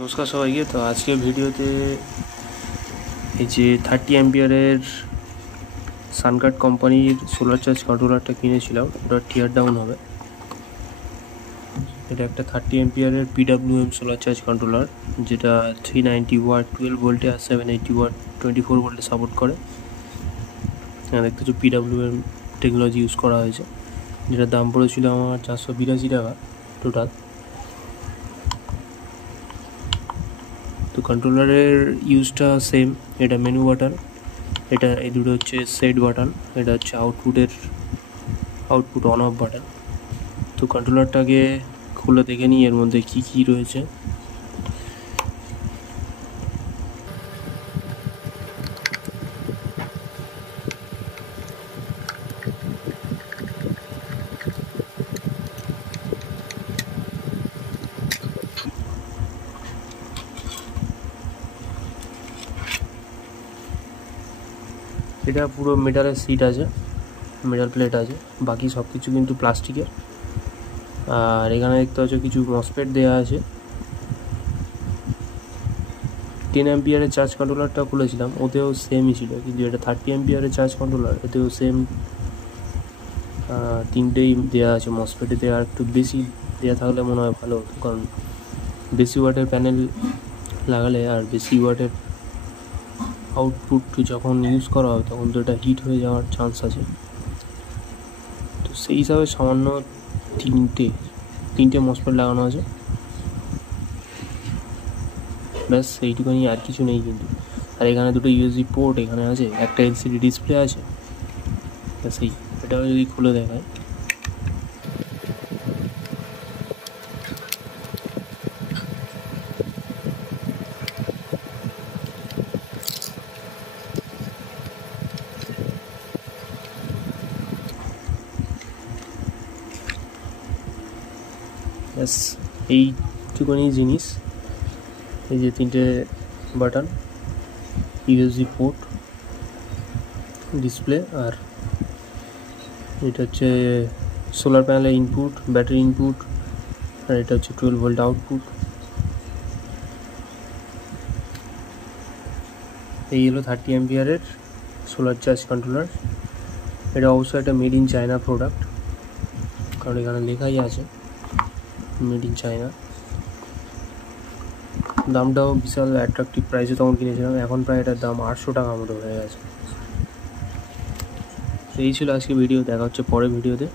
নমস্কার সবাইকে। তো আজকের ভিডিওতে এই যে 30 অ্যাম্পিয়ারের সানকার্ড কোম্পানির সোলার চার্জ কন্ট্রোলারটা কিনেছিলাম, ওটা টিয়ার ডাউন হবে। এটা একটা 30 অ্যাম্পিয়ারের PWM সোলার চার্জ কন্ট্রোলার, যেটা 390 ওয়াট 12 ভোল্টে আর 780 ওয়াট 24 ভোল্টে সাপোর্ট করে। দেখতে হচ্ছে PWM টেকনোলজি ইউজ করা হয়েছে, যেটার দাম পড়েছিল আমার 482 টাকা টোটাল। তো কন্ট্রোলারের ইউজটা সেম, এটা মেনু বাটন, এটা এই দুটো হচ্ছে সেট বাটন, এটা হচ্ছে আউটপুট অন অফ বাটন। তো কন্ট্রোলারটাকে খুলে দেখে নিই এর মধ্যে কি কি রয়েছে। এটা পুরো মেটালের সিট আছে, মেটাল প্লেট আছে, বাকি সব কিছু কিন্তু প্লাস্টিকের। আর এখানে দেখতে পাচ্ছ কিছু মসফেট দেওয়া আছে। 10 অ্যাম্পিয়ারের চার্জ কন্ট্রোলারটা খুলেছিলাম, ওতেও সেমই ছিল, কিন্তু এটা 30 অ্যাম্পিয়ারের চার্জ কন্ট্রোলার, এতেও সেম তিনটেই দেওয়া আছে। মসফেটেতে আর একটু বেশি দেওয়া থাকলে মনে হয় ভালো হতো, কারণ বেশি ওয়াটের প্যানেল লাগালে আর বেশি ওয়াটের আউটপুট যখন ইউজ করা হয় তখন তো এটা হিট হয়ে যাওয়ার চান্স আছে। তো সেই হিসাবে সামান্য তিনটে মসফেট লাগানো আছে, ব্যাস এইটুকুনি, আর কিছু নেই কিন্তু। আর এখানে দুটো USB পোর্ট এখানে আছে, একটা LCD ডিসপ্লে আছে, ব্যাস এই। এটাও যদি খুলে দেখায়, ব্যাস এইটুকুনি জিনিস। এই যে তিনটে বাটন, USB পোর্ট, ডিসপ্লে, আর এটা হচ্ছে সোলার প্যানেলের ইনপুট, ব্যাটারি ইনপুট, আর এটা হচ্ছে 12 ভোল্ট আউটপুট। এই হলো 30 অ্যাম্পিয়ারের সোলার চার্জ কন্ট্রোলার। এটা অবশ্যই একটা মেড ইন চায়না প্রোডাক্ট, কারণ এখানে লেখাই আছে মেড ইন চায়না। দামটাও বিশাল অ্যাট্রাকটিভ প্রাইসে তখন কিনেছিলাম, এখন প্রায় এটার দাম 800 টাকা মতো হয়ে গেছে। এই ছিল আজকে ভিডিও, দেখা হচ্ছে পরের ভিডিওতে।